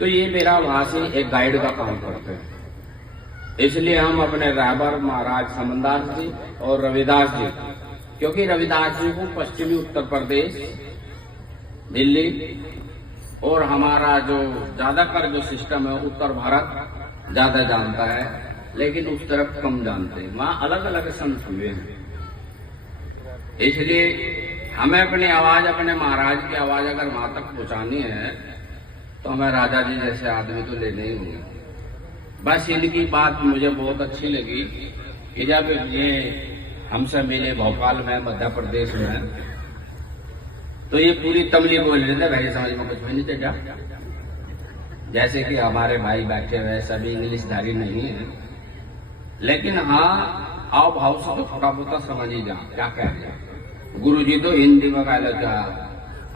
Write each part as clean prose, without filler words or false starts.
तो ये मेरा वहां से एक गाइड का काम करते हैं। इसलिए हम अपने राहबर महाराज समनदास जी और रविदास जी, क्योंकि रविदास जी को पश्चिमी उत्तर प्रदेश, दिल्ली और हमारा जो ज्यादातर जो सिस्टम है उत्तर भारत ज्यादा जानता है, लेकिन उस तरफ कम जानते हैं। वहां अलग अलग संत हुए हैं। इसलिए हमें अपनी आवाज, अपने महाराज की आवाज अगर वहां तक पहुंचानी है तो हमें राजा जी जैसे आदमी तो लेने ही होंगे। बस इनकी बात मुझे बहुत अच्छी लगी कि जब ये हमसे मिले भोपाल में, मध्य प्रदेश में, तो ये पूरी तमिल बोल रहे थे। भाई समझ में कुछ भी नहीं चला, जैसे कि हमारे भाई बैठे हुए सभी इंग्लिशधारी नहीं है, लेकिन हाँ आओ भाव से तो थोड़ा बहुत समझ ही जाओ क्या कह रहे। गुरु जी तो हिंदी में कह लो, क्या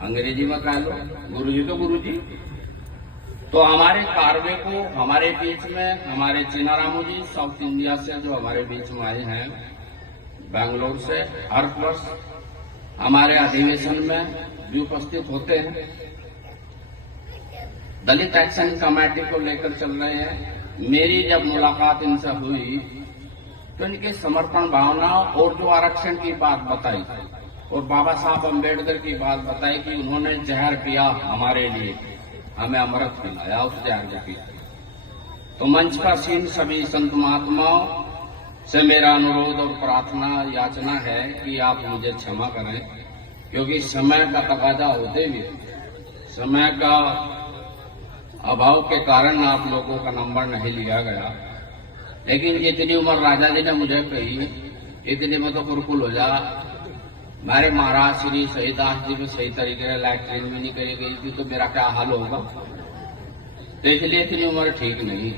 अंग्रेजी में कह लो, गुरु जी तो गुरु जी। तो हमारे कार्य को हमारे बीच में हमारे चीनारामू जी साउथ इंडिया से जो हमारे बीच में आए हैं बैंगलोर से, हर वर्ष हमारे अधिवेशन में भी उपस्थित होते हैं। दलित एक्शन कमेटी को लेकर चल रहे हैं। मेरी जब मुलाकात इनसे हुई तो इनके समर्पण भावना और जो आरक्षण की बात बताई और बाबा साहब अम्बेडकर की बात बताई कि उन्होंने जहर पिया हमारे लिए, हमें अमृत पिलाया उस जहर को पिया। तो मंच पर सीन सभी संत महात्माओं से मेरा अनुरोध और प्रार्थना याचना है कि आप मुझे क्षमा करें, क्योंकि समय का तकाजा होते हुए समय का अभाव के कारण आप लोगों का नंबर नहीं लिया गया। लेकिन जितनी उम्र राजा जी ने मुझे कही इतनी में तो कुरकुल हो जा। हमारे महाराज श्री शहीदास जी में सही तरीके से लैट्रिन भी नहीं करी गई थी तो मेरा क्या हाल होगा। तो इसलिए इतनी उम्र ठीक नहीं।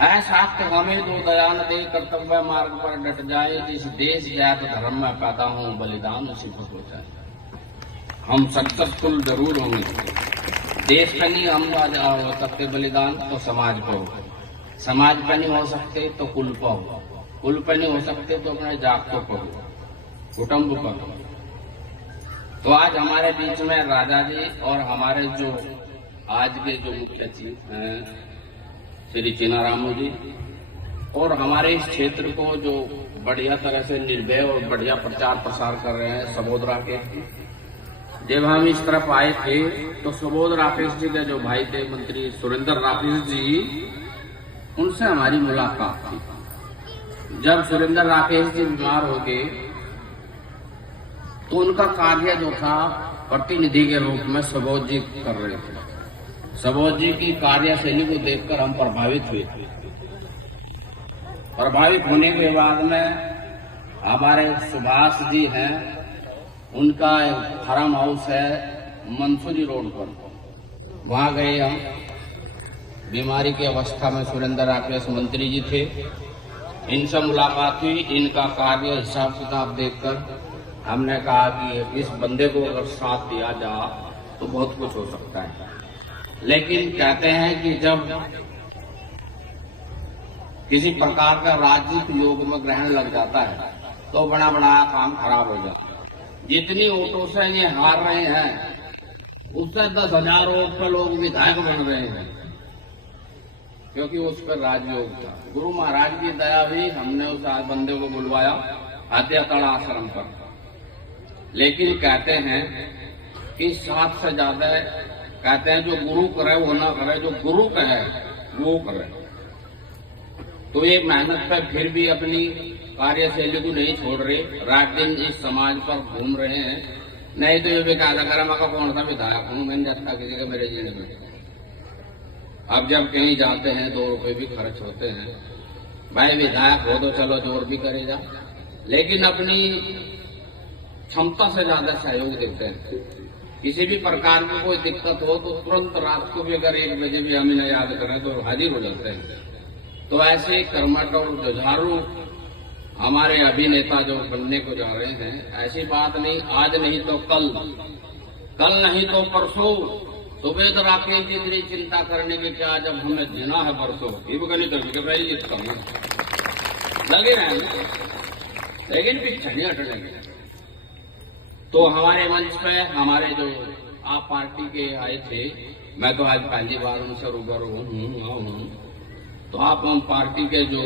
ऐसा हमें दो दयान दे, कर्तव्य मार्ग पर डट जाए, जिस देश जात धर्म में पैदा हो बलिदान उसी पर हो जाए। हम सक्सेसफुल जरूर होंगे, देश पे नहीं हम हो सकते बलिदान तो समाज पर हो, समाज पे नहीं हो सकते तो कुल पर हो, कुल पे नहीं हो सकते तो अपने जातों पर हो, कुटुंब पर हो। तो आज हमारे बीच में राजा जी और हमारे जो आज के जो मुख्य चीफ हैं श्री चीनारामू जी, और हमारे इस क्षेत्र को जो बढ़िया तरह से निर्भय और बढ़िया प्रचार प्रसार कर रहे हैं सबोध राकेश। जब हम इस तरफ आए थे तो सबोध राकेश जी के जो भाई थे मंत्री सुरेंद्र राकेश जी, उनसे हमारी मुलाकात थी। जब सुरेंद्र राकेश जी बीमार हो गए तो उनका कार्य जो था प्रतिनिधि के रूप में सबोध जी कर रहे थे। सबोध जी की कार्यशैली को देखकर हम प्रभावित हुए। प्रभावित होने के बाद में हमारे सुभाष जी हैं, उनका फार्म हाउस है मंसूरी रोड पर, वहां गए हम। बीमारी की अवस्था में सुरेंद्र राकेश मंत्री जी थे, इनसे मुलाकात हुई। इनका कार्य हिसाब किताब देखकर हमने कहा कि इस बंदे को अगर साथ दिया जा तो बहुत कुछ हो सकता है। लेकिन कहते हैं कि जब किसी प्रकार का राजनीतिक योग में ग्रहण लग जाता है तो बड़ा बड़ा काम खराब हो जाता है। जितनी वोटों से ये हार रहे हैं उससे 10,000 वोट पर लोग विधायक बन रहे हैं, क्योंकि उस पर राजयोग था। गुरु महाराज की दया हुई, हमने उस बंदे को बुलवाया हत्यातड़ आश्रम पर। लेकिन कहते हैं कि 7 से ज्यादा कहते हैं जो गुरु करे वो ना करे, जो गुरु कहे वो करे। तो ये मेहनत पे फिर भी अपनी कार्यशैली को नहीं छोड़ रहे, रात दिन इस समाज पर घूम रहे हैं। नहीं तो ये भी कहा करा मैं कौन सा विधायक हूँ, मैंने जाता किसी का मेरे जीने में। अब जब कहीं जाते हैं 2 रुपए भी खर्च होते हैं। भाई विधायक हो तो चलो जोर भी करेगा, लेकिन अपनी क्षमता से ज्यादा सहयोग देते हैं। किसी भी प्रकार की कोई दिक्कत हो तो तुरंत रात को भी अगर 1 बजे भी हम इन्हें याद करें तो हाजिर हो जाते हैं। तो ऐसे कर्मठ और जुझारू हमारे अभिनेता जो बनने को जा रहे हैं, ऐसी बात नहीं आज नहीं तो कल, कल नहीं तो परसों। सुबेद राकेश जी मेरी चिंता करने की क्या, जब हमें जीना है परसों ये गली करने लगे रहे, लेकिन पीछे नहीं हटने। तो हमारे मंच पे हमारे जो आप पार्टी के आए थे मैं तो आज पहली बार उनसे रूबरू हूँ। तो आप हम पार्टी के जो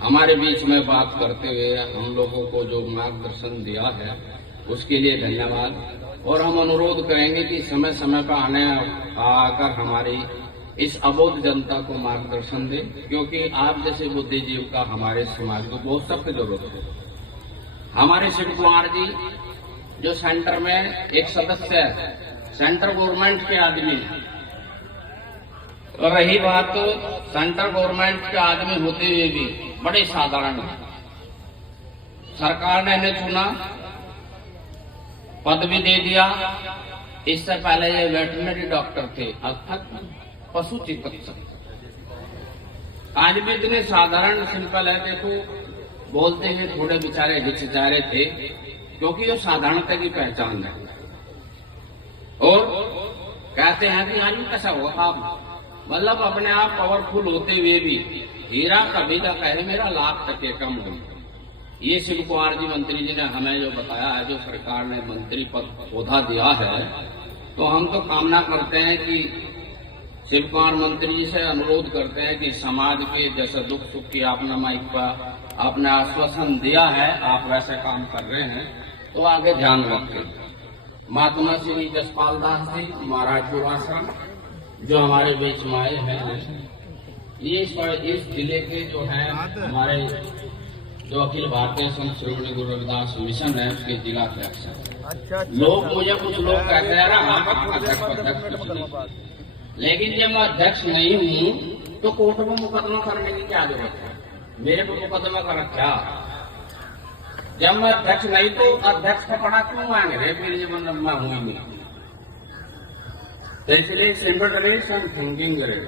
हमारे बीच में बात करते हुए हम लोगों को जो मार्गदर्शन दिया है उसके लिए धन्यवाद। और हम अनुरोध करेंगे कि समय समय पर आकर हमारी इस अबोध जनता को मार्गदर्शन दें, क्योंकि आप जैसे बुद्धिजीव का हमारे समाज को बहुत सख्त जरूरत है। हमारे शिव कुमार जी जो सेंटर में एक सदस्य है, सेंट्रल गवर्नमेंट के आदमी है। और रही बात सेंट्रल गवर्नमेंट के आदमी होते हुए भी बड़े साधारण है। सरकार ने इन्हें चुना, पद भी दे दिया। इससे पहले ये वेटरनरी डॉक्टर थे, अर्थात पशु चिकित्सक। आज भी इतने साधारण सिंपल है। देखो बोलते हैं थोड़े बेचारे हिचकिचारे थे, क्योंकि जो साधारणता की पहचान है। और कहते हैं कि आज कैसा हुआ आप, मतलब अपने आप पावरफुल होते हुए भी हीरा कभी का कहे मेरा लाख टके कम हुई। ये शिव कुमार जी मंत्री जी ने हमें जो बताया है, जो सरकार ने मंत्री पद पौधा दिया है, तो हम तो कामना करते हैं कि शिव कुमार मंत्री जी से अनुरोध करते हैं कि समाज के जैसे दुख सुख की आपने माइक पर आपने आश्वासन दिया है, आप वैसे काम कर रहे हैं, तो आगे ध्यान रखें। महात्मा श्री जसपाल दास जी महाराज आश्रम जो हमारे बीच में आए हैं, ये इस जिले के जो है हमारे जो अखिल भारतीय संत श्रोमणी गुरु रविदास मिशन है उसके जिला अध्यक्ष है। लोग मुझे कुछ लोग कहते हैं हम अध्यक्ष, लेकिन जब मैं अध्यक्ष नहीं हूँ तो कोर्ट में मुकदमा करने की क्या जरूरत है? मेरे को मुकदमा कर रखा। जब मैं अध्यक्ष नहीं तो अध्यक्ष का पड़ा क्यों मांग रहे? मेरे जीवन में हुई नहीं। तो इसलिए सिंपल थिंकिंग करें।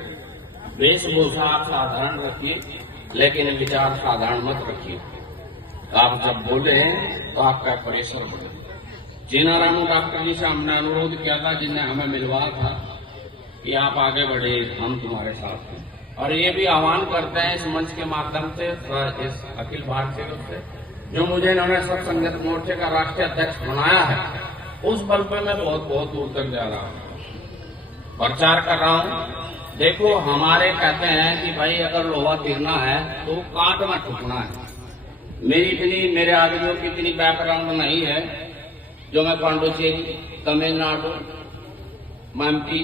वेशभूषा आप साधारण रखिए, लेकिन विचार साधारण मत रखिए। आप जब बोले तो आपका प्रेशर बढ़े। जीना रामू डॉक्टर जी से हमने अनुरोध किया था, जिन्हें हमें मिलवा था कि आप आगे बढ़े, हम तुम्हारे साथ हैं। और ये भी आह्वान करते हैं इस मंच के माध्यम से, इस अखिल भारतीय से, जो मुझे इन्होंने सब संगत मोर्चे का राष्ट्रीय अध्यक्ष बनाया है, उस बल पे मैं बहुत बहुत दूर तक जा रहा हूँ, प्रचार कर रहा हूँ। देखो हमारे कहते हैं कि भाई अगर लोहा गिरना है तो कांट में ठुकना है। मेरे आदमियों की इतनी बैकग्राउंड नहीं है जो मैं पांडुचेरी, तमिलनाडु, एमपी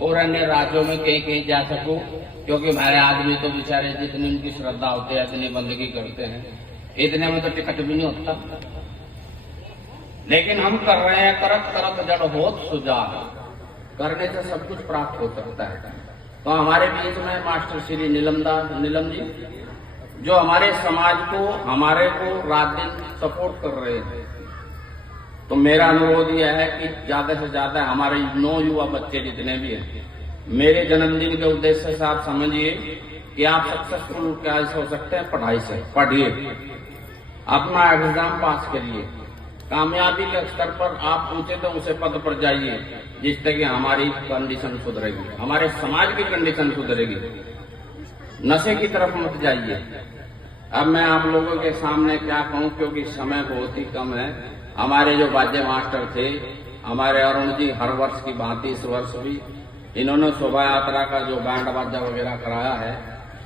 और अन्य राज्यों में कहीं कहीं जा सकूं, क्योंकि हमारे आदमी तो बेचारे जितनी उनकी श्रद्धा होती है इतनी बंदगी करते हैं, इतने में तो टिकट भी नहीं होता। लेकिन हम कर रहे हैं, करत करत जड़ होत सुजान, करने से सब कुछ प्राप्त हो सकता है। तो हमारे बीच में मास्टर श्री नीलम जी जो हमारे समाज को, हमारे को रात दिन सपोर्ट कर रहे हैं। तो मेरा अनुरोध यह है कि ज्यादा से ज्यादा हमारे नौयुवा बच्चे जितने भी हैं, मेरे जन्मदिन के उद्देश्य से आप समझिए कि आप सक्सेसफुल क्या हो सकते हैं, पढ़ाई से पढ़िए, अपना एग्जाम पास करिए, कामयाबी के स्तर पर आप ऊंचे तो ऊंचे पद पर जाइए, जिससे कि हमारी कंडीशन सुधरेगी, हमारे समाज की कंडीशन सुधरेगी। नशे की तरफ मत जाइए। अब मैं आप लोगों के सामने क्या कहूं, क्योंकि समय बहुत ही कम है। हमारे जो वाद्य मास्टर थे, हमारे अरुण जी, हर वर्ष की भांति इस वर्ष भी इन्होंने शोभा यात्रा का जो बैंड बाजा वगैरह कराया है,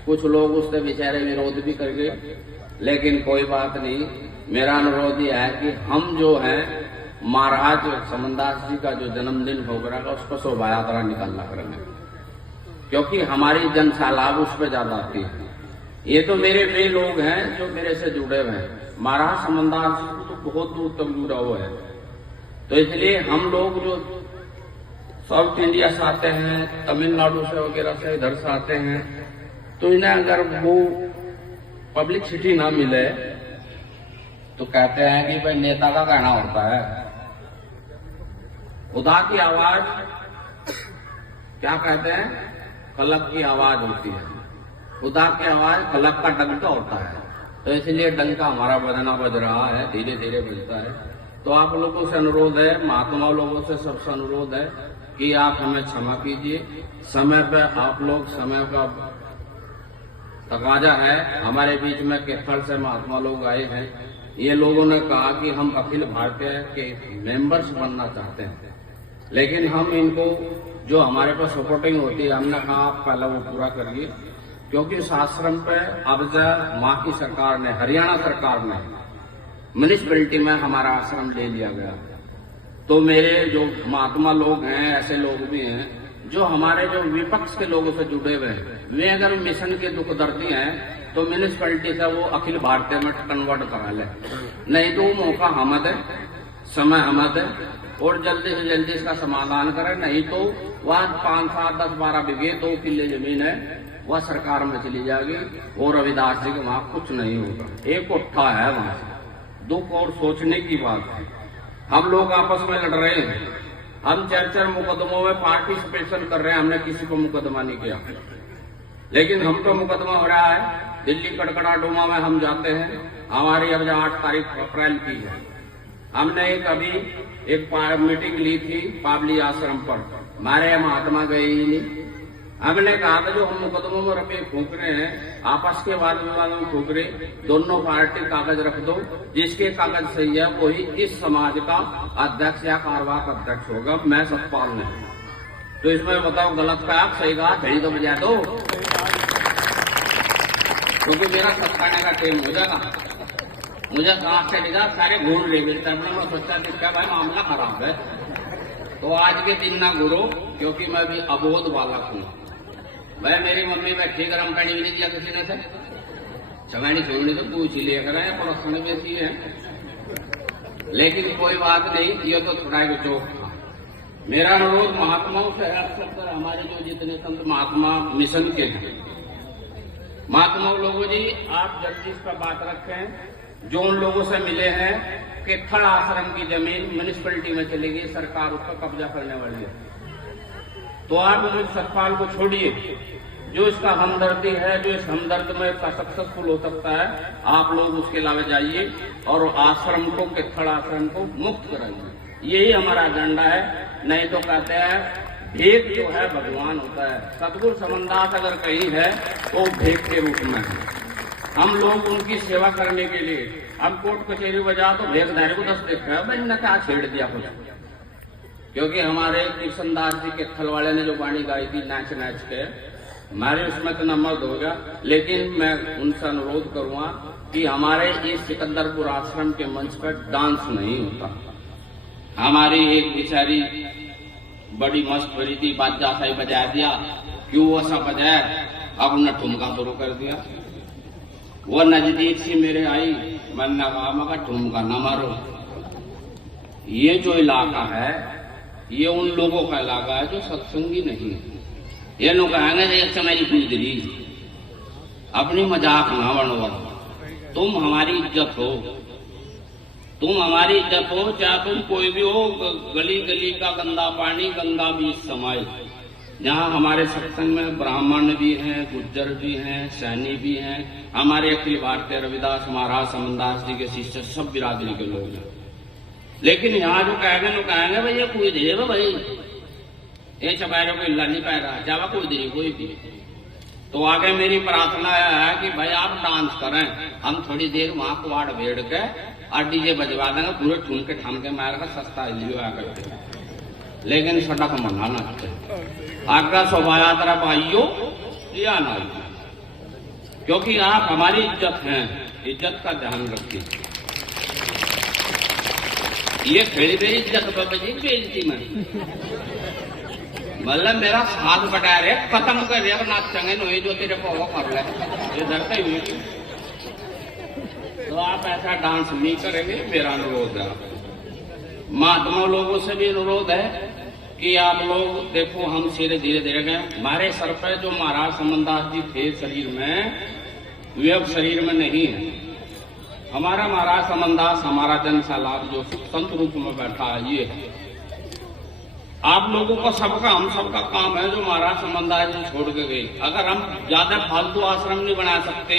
कुछ लोग उससे बेचारे विरोध भी कर गए, लेकिन कोई बात नहीं। मेरा अनुरोध यह है कि हम जो है महाराज समनदास जी का जो जन्मदिन होगा उस पर शोभा यात्रा निकालना करेंगे, क्योंकि हमारी जनसैलाब उस पर ज्यादा आती है। ये तो मेरे वे लोग हैं जो मेरे से जुड़े हुए हैं, महाराज समनदास जी को तो बहुत दूर तक जुड़ा हुआ है। तो इसलिए हम लोग जो साउथ इंडिया से आते हैं, तमिलनाडु से वगैरह से इधर से आते हैं, तो इन्हें अगर वो पब्लिसिटी ना मिले तो कहते हैं कि भाई नेता का कहना होता है। खुदा की आवाज क्या कहते हैं, फलक की आवाज होती है। खुदा की आवाज फलक का डंका होता है। तो इसलिए डंका हमारा बजना बज रहा है, धीरे धीरे बजता है। तो आप लोगों से अनुरोध है, महात्मा लोगों से सबसे अनुरोध है कि आप हमें क्षमा कीजिए। समय पर आप लोग, समय का तकाजा है। हमारे बीच में केफल से महात्मा लोग आए हैं, ये लोगों ने कहा कि हम अखिल भारतीय के मेंबर्स बनना चाहते हैं, लेकिन हम इनको जो हमारे पास सपोर्टिंग होती है, हमने कहा आप पहले वो पूरा करिए, क्योंकि इस आश्रम पे अब वहाँ की सरकार ने, हरियाणा सरकार ने म्युनिसिपैलिटी में हमारा आश्रम ले लिया गया। तो मेरे जो महात्मा लोग हैं, ऐसे लोग भी हैं जो हमारे जो विपक्ष के लोगों से जुड़े हुए हैं, वे अगर मिशन के दुख दर्दी हैं तो म्युनिसिपैलिटी से वो अखिल भारतीय में कन्वर्ट करा ले, नहीं तो वो मौका हमें दे, समय हमें दे और जल्दी से जल्दी इसका समाधान करें। नहीं तो वह 5, 7, 10, 12 बीघे 2 किले जमीन है वह सरकार में चली जाएगी और रविदास जी के वहां कुछ नहीं होगा। एक कोठा है वहां से। दुख और सोचने की बात है। हम लोग आपस में लड़ रहे हैं, हम 4 मुकदमों में पार्टिसिपेशन कर रहे हैं, हमने किसी को मुकदमा नहीं किया, लेकिन हम तो मुकदमा हो रहा है। दिल्ली कड़कड़ा डोमा में हम जाते हैं, हमारी अब 8 तारीख अप्रैल की है। हमने अभी एक मीटिंग ली थी पाबली आश्रम पर, हमारे महात्मा गए ही नहीं। हमने कहा था जो हम मुकदमों में रुपये फूक रहे हैं, आपस के वाद विवाद में फूक रहे, दोनों पार्टी कागज रख दो, जिसके कागज सही है वही इस समाज का अध्यक्ष या कार्यवाहक अध्यक्ष होगा। मैं सतपाल नहीं, तो इसमें बताओ गलत का आप सही कहा, घड़ी तो बजा दो, क्योंकि मेरा सत्ताने का टाइम हो जाएगा। मुझे कहा से निकाल सारे घूर ले मिलता है, मैं सोचा कि भाई मामला खराब है। तो आज के दिन ना गुरु, क्योंकि मैं भी अबोध बालक हूँ। भाई मेरी मम्मी बैठी गरम पानी भी नहीं दिया किसी ने से, चवानी छोड़नी तो पूछ ही लिया करें, प्रोत्साहन बेसी है, लेकिन कोई बात नहीं, ये तो थोड़ा ही चौक था। मेरा अनुरोध महात्माओं से है, अक्सर हमारे जो जितने संत महात्मा मिशन के हैं, महात्माओं लोगों जी आप जल्दी इस पर बात रखें। जो उन लोगों से मिले हैं कि थड़ आश्रम की जमीन म्युनिसिपैलिटी में चलेगी, सरकार उस पर कब्जा करने वाली है, तो आप उस सतपाल को छोड़िए। जो इसका हमदर्दी है, जो इस हमदर्द में सक्सेसफुल हो सकता है, आप लोग उसके अलावा जाइए और आश्रम को, थड़ आश्रम को मुक्त कराइए। यही हमारा एजेंडा है। नहीं तो कहते हैं भेद जो है भगवान होता है। सतगुरु समनदास अगर कहीं है वो भेद के रूप में है। हम लोग उनकी सेवा करने के लिए, हम कोर्ट कचहरी बजा तो भेदधारी को 10 देखा है, भाई ने क्या छेड़ दिया कुछ, क्योंकि हमारे कृष्णदास जी के थल वाले ने जो वाणी गाई थी नाच नाच के, हमारे उसमें तो नमर्द हो गया। लेकिन मैं उनसे अनुरोध करूंगा कि हमारे इस सिकंदरपुर आश्रम के मंच पर डांस नहीं होता। हमारी एक बेचारी बड़ी मस्त भरी थी, बाजा सा ही बजा दिया, क्यों ऐसा बजाया, अब उन्हें ठुमका शुरू कर दिया। वो नजदीक से मेरे आई, मैंने कहा मगर ठुमका न मारो। ये जो इलाका है ये उन लोगों का इलाका है जो सत्संगी नहीं है। ये लोग कहेंगे एक समय गुजरी, अपनी मजाक ना बनवा। तुम हमारी इज्जत हो, तुम हमारी इज्जत हो, चाहे तुम कोई भी हो। गली गली का गंदा पानी गंगा बीच समाये। यहाँ हमारे सत्संग में ब्राह्मण भी हैं, गुज्जर भी हैं, सैनी भी हैं, हमारे अखिल भारतीय रविदास महाराज समनदास जी के शिष्य सब बिरादरी के लोग हैं। लेकिन यहाँ जो कहेंगे भाई ये कोई दे भाई, ये चपायरों को हिला नहीं पाएगा, जावा कोई दे कोई भी। तो आगे मेरी प्रार्थना है कि भाई आप डांस करें, हम थोड़ी देर वहां कुआड़ भेड़ के और डीजे बजवा देंगे, पूरे ठुमके ठामके मार कर सस्ता लियो आकर, लेकिन सड़क मना ना आका शोभा यात्रा पाइयो या ना, क्योंकि आप हमारी इज्जत हैं, इज्जत का ध्यान रखिए। ये खेड़ी मेरी इज्जत बाबा जी बेइज्जती में, मतलब मेरा साथ बटा रहे, खत्म कर रहे, नाचेंगे नहीं जो तेरे को वो कर ले, ये डरते हुए। तो आप ऐसा डांस नहीं करेंगे, मेरा अनुरोध है। महात्मा लोगों से भी अनुरोध है कि आप लोग देखो, हम धीरे धीरे गए, हमारे सर पर जो महाराज समनदास जी थे शरीर में, वे अब शरीर में नहीं है। हमारा महाराज समनदास, हमारा जन सलाब जो संत रूप में बैठा है, ये है। आप लोगों को सबका, हम सबका काम है जो महाराज समनदास जी छोड़ के गए। अगर हम ज्यादा फालतू आश्रम नहीं बना सकते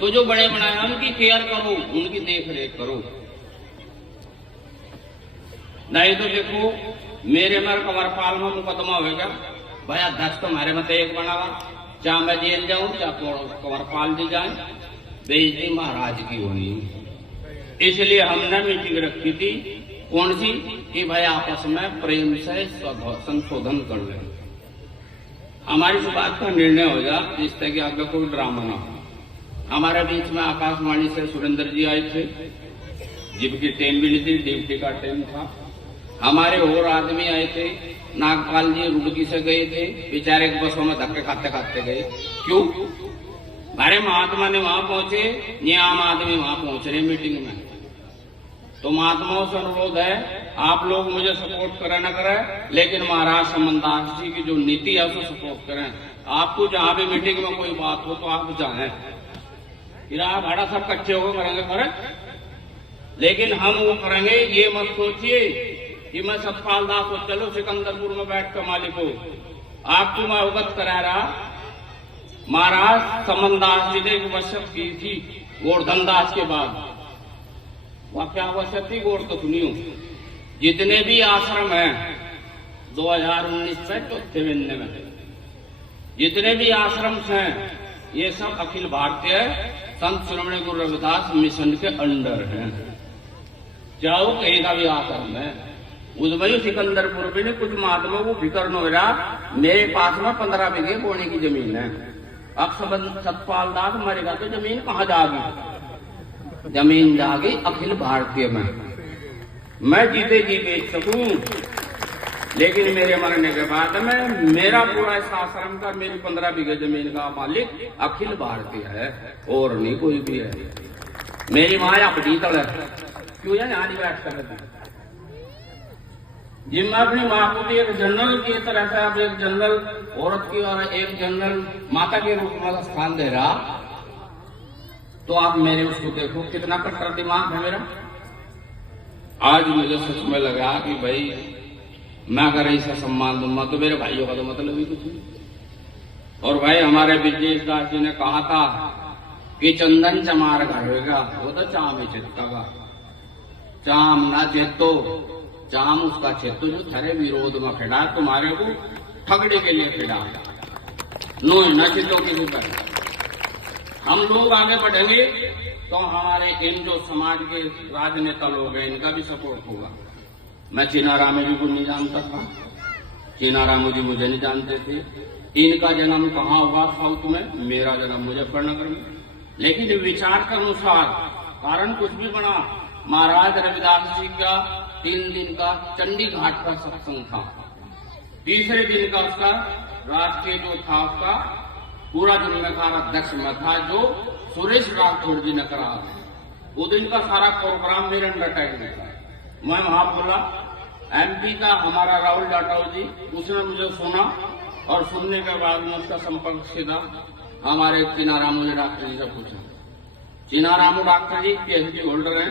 तो जो बड़े बनाए उनकी केयर करो, उनकी देख रेख करो। नहीं तो देखो मेरे में कंवरपाल में मुकदमा होगा, भाई अध्यक्ष तो हमारे मत एक बनावा, चाहे मैं जेल जाऊं चाहे कंवरपाल जी जाए, बेइज्जती महाराज की होनी। इसलिए हमने मीटिंग रखी थी, कौन सी, कि भाई आपस में प्रेम से संशोधन कर लें, हमारी इस बात का निर्णय हो जा जिससे कि आगे कोई ड्रामा ना हो। हमारे बीच में आकाशवाणी से सुरेंद्र जी आए थे, जिनकी ट्रेन भी नहीं थी, ड्यूटी का टाइम था। हमारे और आदमी आए थे, नागपाल जी रुड़की से गए थे, बेचारे बसों में धक्के खाते खाते गए। क्यों? हमारे महात्मा ने वहां पहुंचे, ये आम आदमी वहां पहुंच रहे मीटिंग में। तो महात्माओं से अनुरोध है, आप लोग मुझे सपोर्ट करें न करें, लेकिन महाराज समनदास जी की जो नीति है उसको सपोर्ट करें। आपको जहां भी मीटिंग में कोई बात हो तो आप जाएं, किराया भाड़ा सब कच्चे होकर करेंगे करें, लेकिन हम वो करेंगे। ये मत सोचिए कि मैं सतपाल दास हो चलो सिकंदरपुर में बैठ कर मालिक हो। आपको मैं अवगत करा रहा, महाराज समनदास जी ने एक वशत की थी गोवर्धन दास के बाद। वह क्या वशत थी गोर तो सुनियो। जितने भी आश्रम हैं 2019 में चौथे महीने में जितने भी आश्रम हैं, ये सब अखिल भारतीय संत शिरोमणि गुरु रविदास मिशन के अंडर हैं। जाओ कहीं का भी आश्रम है, उसमें सिकंदरपुर में कुछ महात्मा को फिक्र न हो रहा। मेरे पास में 15 बीघे बोने की जमीन है। अब सतपाल दास मरेगा तो जमीन कहाँ जागी? जमीन जागी अखिल भारतीय में। मैं जीते जी बेच सकूं, लेकिन मेरे मरने के बाद में मेरा पूरा इस आश्रम का, मेरी 15 बीघे जमीन का मालिक अखिल भारतीय है और नहीं कोई भी है। मेरी माँ अपनी तड़ क्यों है यहाँ बैठ कर जी। मैं अपनी माँ को भी एक जनरल की तरह से, अब एक जनरल औरत की और एक जनरल माता के रूप में स्थान दे रहा, तो आप मेरे उसको देखो कितना कट्टर दिमाग है मेरा। आज मुझे सच में लगा कि भाई मैं अगर ऐसा सम्मान दूंगा तो मेरे भाइयों का तो मतलब ही कुछ नहीं। और भाई हमारे विजय दास जी ने कहा था कि चंदन चमार घर होगा, वो तो चाम ही चित्ता का। चाम ना चेतो, चाम उसका चेतो जो थारे विरोध में खड़ा, तुम्हारे को ठगड़े के लिए खड़ा, नो न चितो किसी पर। हम लोग आगे बढ़ेंगे तो हमारे इन जो समाज के राजनेता लोग हैं इनका भी सपोर्ट होगा। मैं चीनाराम जी को नहीं जानता था, चीनाराम जी मुझे नहीं जानते थे। इनका जन्म कहाँ हुआ साउथ में, मेरा जन्म मुजफ्फरनगर में। लेकिन विचार के अनुसार कारण कुछ भी बना, महाराज रविदास जी का 3 दिन का चंडी घाट का सत्संग था। तीसरे दिन का उसका राष्ट्रीय जो था उसका पूरा जिम्मेदार अध्यक्ष में था, जो सुरेश राठौड़ जी ने करा। वो दिन का सारा प्रोग्राम मेरे अंडरटेक में था। मैं वहां बोला, एमपी का हमारा राहुल जाटव जी, उसने मुझे सुना और सुनने के बाद में उसका संपर्क सीधा हमारे चीनारामू डॉक्टर जी से पूछा। चीनारामू डॉक्टर जी पीएचडी होल्डर हैं,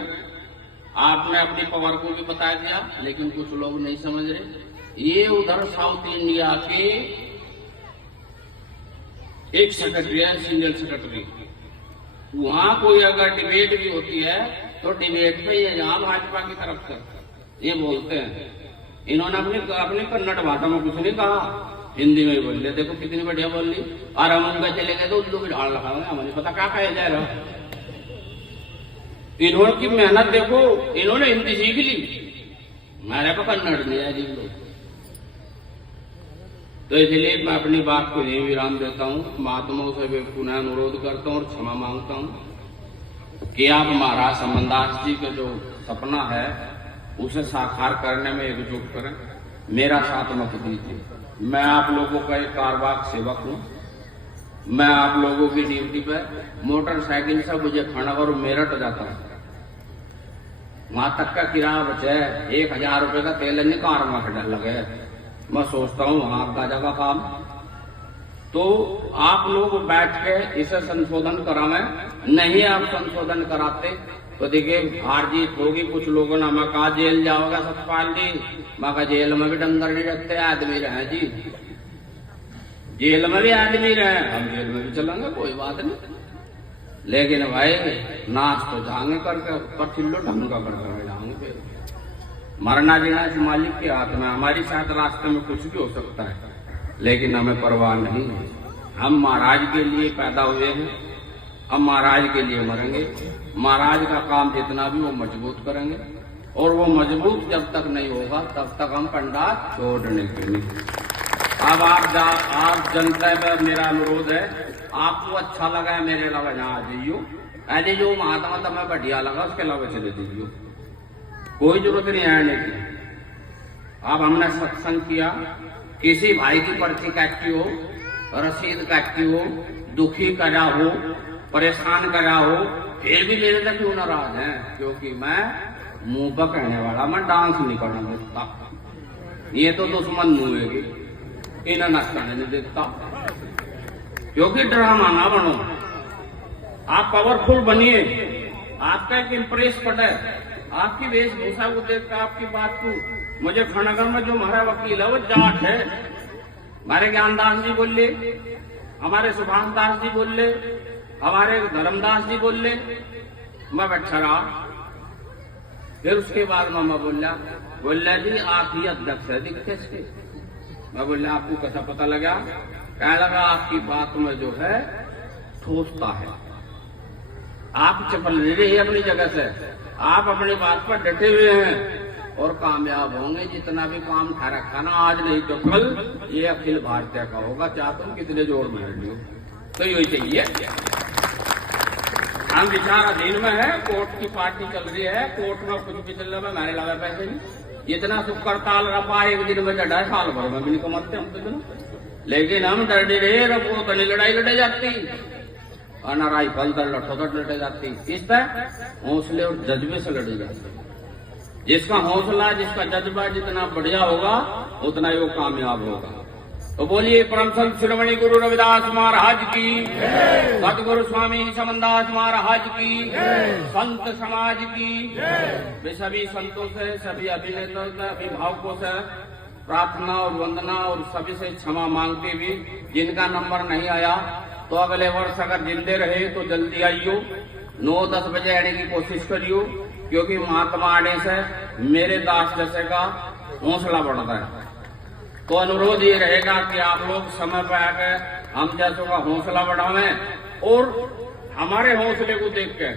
आपने अपनी पावर को भी बता दिया, लेकिन कुछ लोग नहीं समझ रहे। ये उधर साउथ इंडिया के एक सेक्रेटरी है, सीनियर सेक्रेटरी। वहां कोई अगर डिबेट भी होती है तो डिबेट पे ये यहाँ भाजपा की तरफ से ये बोलते हैं। इन्होंने अपने कन्नड़ भाषा में कुछ नहीं कहा, हिंदी में ही बोल लिया। देखो कितनी बढ़िया बोल ली। और हम उनका चले गए तो उल्लू भी ढाल रखा है, हमें पता क्या कहा जाएगा। इन्होंने की मेहनत देखो, इन्होंने हिंदी सीख ली, मेरे को कन्नड़ नहीं है जी लोग। तो इसलिए मैं अपनी बात को यही विराम देता हूँ। महात्माओं से पुनः अनुरोध करता हूँ और क्षमा मांगता हूँ कि आप महाराज समनदास जी का जो सपना है उसे साकार करने में एकजुट करें, मेरा साथ मत दीजिए। मैं आप लोगों का एक कारवाक सेवक हूँ। मैं आप लोगों की ड्यूटी पे मोटरसाइकिल से मुझे खड़गपुर मेरठ जाता हूँ, वहां तक का किराया बचे 1000 रुपए का तेल नहीं कार में खड़ा लगे। मैं सोचता हूँ वहां का जगह काम, तो आप लोग बैठ के इसे संशोधन करावे। नहीं आप संशोधन कराते तो देखिए हार जीत होगी। कुछ लोगों ने हमें कहा जेल जाओगा सतपाल जी, मैं कहा जेल में भी डंगर नहीं रखते, आदमी रहे जी, जेल में भी आदमी रहे, हम जेल में भी चलेंगे, कोई बात नहीं। लेकिन भाई नाच तो जाएंगे करके, पर चिल्लो ढंग का करके जाएंगे। मरना जीना इस मालिक के हाथ में। हमारी साथ रास्ते में कुछ भी हो सकता है, लेकिन हमें परवाह नहीं है। हम महाराज के लिए पैदा हुए हैं, हम महाराज के लिए मरेंगे। महाराज का काम जितना भी वो मजबूत करेंगे और वो मजबूत जब तक नहीं होगा तब तक हम पंडाल छोड़ने के नहीं। अब आप जनता में मेरा अनुरोध है, आपको अच्छा लगा है मेरे अलावा यहाँ आ जाइयो, ऐसे जो महात्मा तुम्हें बढ़िया लगा उसके अलावा चले दीजिए, कोई जरूरत नहीं आने की। अब हमने सत्संग किया, किसी भाई की पर्ची काटी हो, रसीद काटी हो, दुखी करा हो, परेशान करा हो, फिर भी मेरे तक क्यों नाराज है? क्योंकि मैं मुंह पर कहने वाला, मैं डांस नहीं करने देता। ये तो दुश्मन मुँहेगी, इन्हें नचने नहीं देता। क्योंकि ड्रामा ना बनो, आप पावरफुल बनिए, आपका एक इम्प्रेस पड़े, आपकी वेशभूषा को देखकर, आपकी बात को। मुझे खड़नगर में जो हमारा वकील है वो जाट है, हमारे ज्ञानदास जी बोल ले, हमारे सुभाष दास जी बोल ले, हमारे धर्मदास जी बोल ले, मैं बैठा रहा। फिर उसके बाद मामा बोला जी आप ही अध्यक्ष है दिखते से। मैं बोला आपको कैसा पता लगा? कहने लगा आपकी बात में जो है ठोसता है, आप चपल नहीं रही अपनी जगह से, आप अपनी बात पर डटे हुए हैं और कामयाब होंगे। जितना भी काम था रखा ना आज नहीं तो कल, ये अखिल भारतीय का होगा, चाहे तुम कितने जोर में लियो। तो यही चाहिए। हम विचाराधीन में है, कोर्ट की पार्टी चल रही है, कोर्ट में कुछ भी चल रहा है, मेरे लगा पैसे नहीं। इतना सुख करताल रपा एक दिन में चढ़ा, साल भर में भी नहीं कमाते हम तो। लेकिन हम डरते रहे, रपो तो नहीं लड़ाई लड़े जाती, और ना राइफल दर लठो तो लड़े जाती। किस तरह? हौसले और जज्बे से लड़ी जाती। जिसका हौसला, जिसका जज्बा जितना बढ़िया होगा उतना ही वो कामयाब होगा। तो बोलिए परम संत शिरोमणि गुरु रविदास महाराज की, सतगुरु स्वामी समनदास महाराज की, संत समाज की। वे सभी संतों से, सभी अभिनेताओं से, अभिभावकों से प्रार्थना और वंदना और सभी से क्षमा मांगते हुए, जिनका नंबर नहीं आया तो अगले वर्ष अगर जिंदे रहे तो जल्दी आइयो, 9-10 बजे आने की कोशिश करियो। क्योंकि महात्मा आने से मेरे दास जैसे का हौसला बढ़ता है। तो अनुरोध ये रहेगा कि आप लोग समय पर आकर हम जैसों का हौसला बढ़ावें, और हमारे हौसले को देख के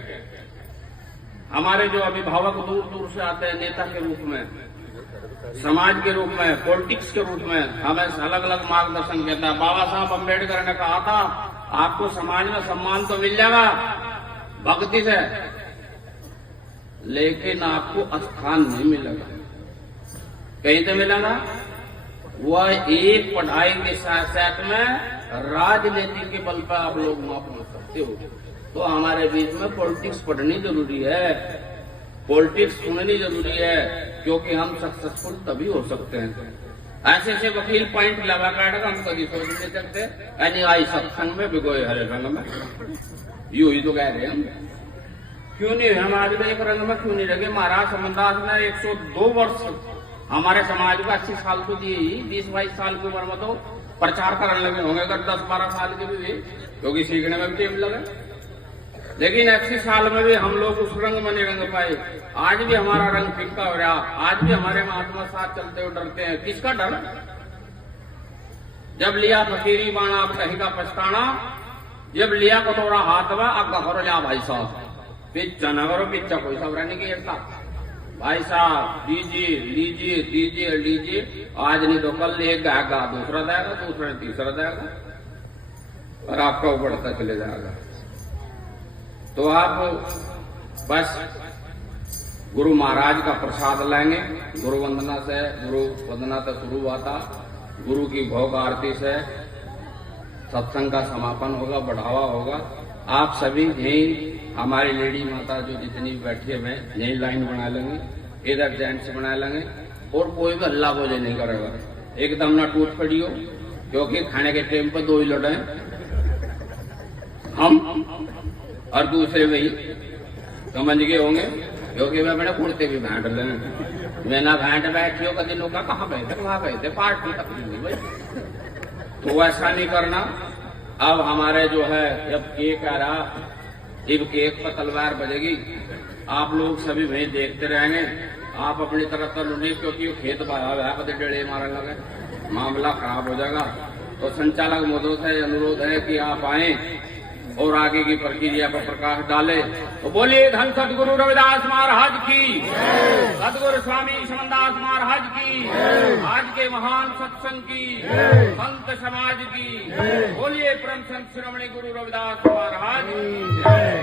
हमारे जो अभिभावक दूर दूर से आते हैं, नेता के रूप में, समाज के रूप में, पॉलिटिक्स के रूप में, हमें अलग अलग मार्गदर्शन करता है। बाबा साहब अम्बेडकर ने कहा था आपको समाज में सम्मान तो मिल जाएगा भक्ति से, लेकिन आपको स्थान नहीं मिलेगा। कहीं तो मिलेगा? वह एक पढ़ाई के साथ साथ में राजनीति के बल पर आप लोग माप नहीं सकते हो। तो हमारे बीच में पॉलिटिक्स पढ़नी जरूरी है, पॉलिटिक्स सुननी जरूरी है, क्योंकि हम सक्सेसफुल तभी हो सकते हैं। ऐसे ऐसे वकील पॉइंट लगा कर हम कभी सोच नहीं सकते, यानी आई सत्संग में भिगोए हरे रंग में, यूं ही तो कह रहे हम। क्यों नहीं हम आज भी एक रंग में क्यों नहीं लगे? महाराज समनदास ने 102 वर्ष हमारे समाज को 80 साल को दिए ही, 20-22 साल की उम्र में तो प्रचार करने लगे होंगे, अगर 10-12 साल के भी, क्योंकि सीखने में भी टाइम लगे। लेकिन 80 साल में भी हम लोग उस रंग में नहीं रंग पाए। आज भी हमारा रंग फीका हो रहा, आज भी हमारे महात्मा साथ चलते हुए डरते हैं। किसका डर? जब लिया फकीरी बाणा अब कहीं का पछताना, जब लिया कटोरा हाथ में अब गहर लिया भाई साहब, पिच्चा न करो, पिच्चा कोई सब रहने की एकता। भाई साहब दीजिए लीजिए दीजिए लीजिए, आज नहीं तो कल एक गाएगा, दूसरा देगा, दूसरा तीसरा देगा, और आपका वो बढ़ता चले जाएगा। तो आप बस गुरु महाराज का प्रसाद लेंगे, गुरु वंदना से, गुरु वंदना से शुरू हुआ था, गुरु की भोग आरती से सत्संग का समापन होगा, बढ़ावा होगा। आप सभी यही हमारी लेडी माता जो जितनी बैठी हुए यही लाइन बना लेंगे, इधर जेंट्स बना लेंगे, और कोई भी हल्ला बोले नहीं करेगा, एकदम ना टूट पड़ी हो, क्योंकि खाने के टाइम पर 2 ही लड़े हम और दूसरे वही समझ गए होंगे, क्योंकि मैं बड़े कुर्ते भी भेंट लेंगे, मैं ना भेंट बैठी हो कभी लोग कहाँ बैठे वहां बैठे, पार्टी तक नहीं भाई। तो ऐसा नहीं करना। अब हमारे जो है जब केक आ रहा, जब केक पर तलवार बजेगी, आप लोग सभी वही देखते रहेंगे, आप अपनी तरफ तो नहीं, क्योंकि वो खेत बाहर है, कभी डेढ़े मारने लगे, मामला खराब हो जाएगा। तो संचालक महोदय से अनुरोध है कि आप आए और आगे की प्रक्रिया पर प्रकाश डाले। तो बोलिए धन सदगुरु रविदास महाराज की, सदगुरु स्वामी समनदास महाराज की, आज के महान सत्संग की, संत समाज की। बोलिए परम संत शिरोमणि गुरु रविदास महाराज की।